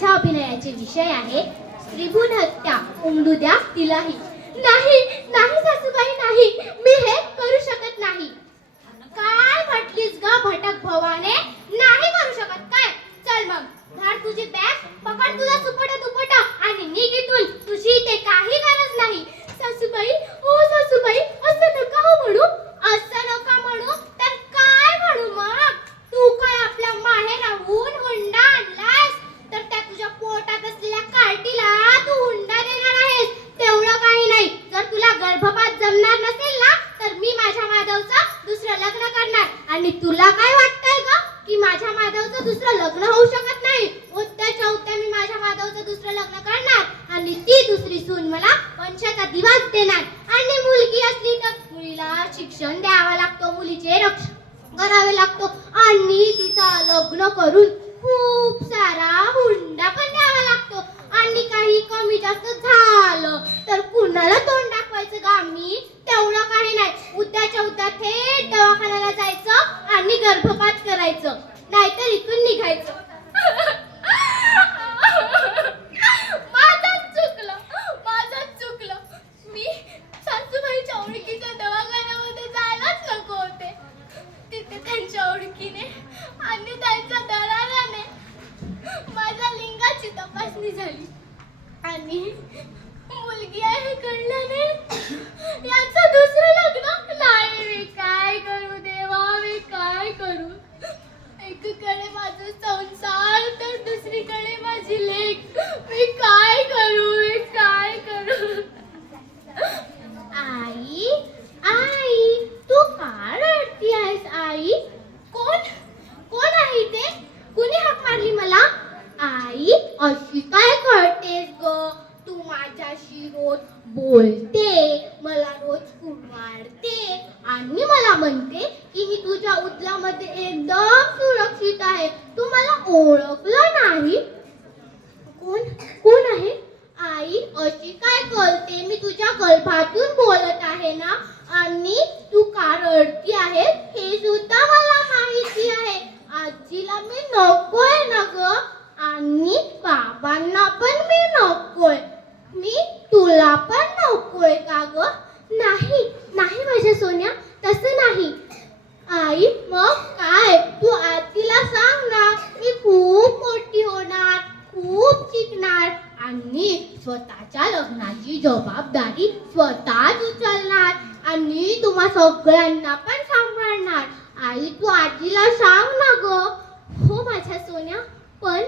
माझ्या अभिनयाचे विषय आहे स्त्रीभूण हत्या उमलू द्या तिलाही. नाही नाही सासूबाई नाही. मी हे करू शकत नाही काय म्हटलीस ग भटक भवाने नाही करू शकत काय चल मग धाड तुझी बॅग पकड तुझा सुपटा दुपटा आणि निघ इथून तुझी इथे काही गरज नाही सासूबाई ओ सासूबाई असं नका हो म्हणू असं नका म्हणू तर काय म्हणू मग तू काय आपल्या माहेराहून हुंडा आणलास तर त्या तुझ्या पोटात असलेल्या कार्टीला तू हुंडा देणार आहेस तेवढं काही नाही जर तुला गर्भपात जमणार नसेल ना तर मी माझ्या माधवचं दुसरं लग्न करणार आणि तुला काय वाटतंय ग की माझ्या माधवचं दुसरं लग्न होऊ शकत नाही उत्याच्या उत्या मी माझ्या माधवचं दुसरं लग्न करणार आणि ती दुसरी सून मला वंशाचा दिवास देणार. आणि मुलगी असली तर मुलीला शिक्षण द्यावं लागतो मुलीचे रक्षण करावे लागतो. आणि तिचा लग्न करून खूप सारा हुंडा पण द्यावा लागतो. आणि काही कमी जास्त झालं तर कुणाला तोंड दाखवायचं का आम्ही? आणि मुलगी आहे कळल्याने यांचं दुसरं लग्न नाही. मी काय करू देवा? मी काय करू? एकीकडे माझं संसार तर दुसरीकडे माझी लेख मी काय करू मी काय करू आई आई तू का रडती आहेस आई कोण कोण आहे ते कुणी हाक मारली मला आई अशी काय करतेस ग तू माझ्याशी रोज बोलते मला रोज कुरवाडते आणि मला म्हणते की ही तुझ्या उदलामध्ये एकदम सुरक्षित आहे. तू मला ओळखलं नाही? कोण? कोण आहे? आई अशी काय करते मी तुझ्या गर्भातून बोलत आहे ना? आणि तू का रडती आहे? हे सुद्धा मला माहिती आहे. आजीला मी नकोय ना ग. आणि बाबांना पण मी नकोय मी तुला पण नकोय का ग नाही नाही माझ्या सोन्या तसं नाही आई मग काय तू आजीला सांग ना मी खूप मोठी होणार खूप शिकणार आणि स्वतःच्या लग्नाची जबाबदारी स्वतःच उचलणार. आणि तुम्हा सगळ्यांना पण सांभाळणार. आई तू आजीला सांग ना ग. हो माझ्या सोन्या पण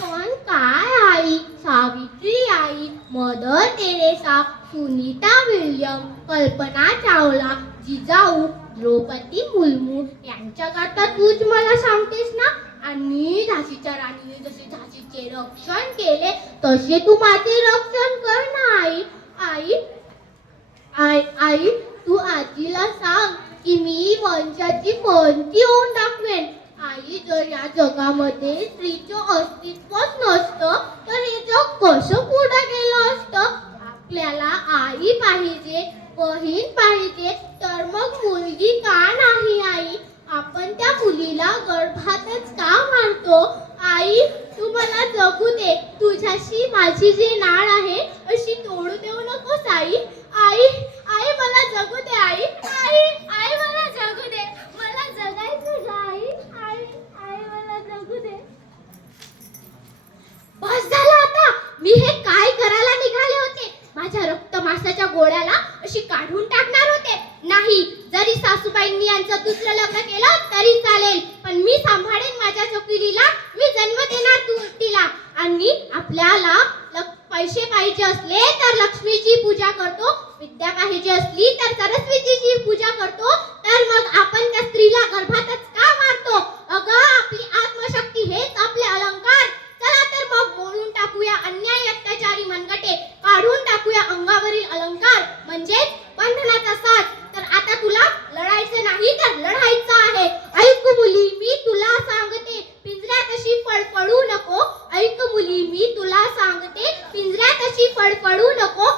पण काय आई? सावित्री आई Mother Teresa Sunita William Kalpana Chawla Jijau Draupadi Murmu यांच्याकरता तूच मला सांगतेस ना? आणि झाशीच्या राणीने जसे झाशीचे रक्षण केले तसे तू माझे रक्षण कर ना आई. आई आई आई तू आजीला सांग की मी वंशाची कोणती होऊन दाखवेन? आई जर या जगामध्ये स्त्रीचं अस्तित्वच नसतं तर हे जग कसं पुढे गेलं असतं? आपल्याला आई पाहिजे बहीण पाहिजे मुलीला गर्भातच का मारतो आई तू मला जगू दे. तुझ्याशी माझी जी नाळ आहे अशी तोडू देऊ नकोस आई. आई आई मला जगू दे आई. आई आई मला जगू दे. मला जगायचं आई. आई आई मला जगू दे. बस झालं आता. मी हे काय करायला निघाले होते? माझ्या रक्त मासाच्या गोळ्याला अशी काढून टाकणार होते. नाही जरी सासूबाईंनी यांचं दुसरं लग्न केलं तरी सांभाळेन माझ्या चकिलीला. मी जन्म देणार तू तिला. आणि आपल्याला पैसे पाहिजे असले तर लक्ष्मीची पूजा करतो. विद्या पाहिजे असली तर सरस्वतीची पूजा करतो. तर मग आपण त्या स्त्रीला गर्भातच मुली मी तुला सांगते पिंजऱ्यात अशी फडफडू नको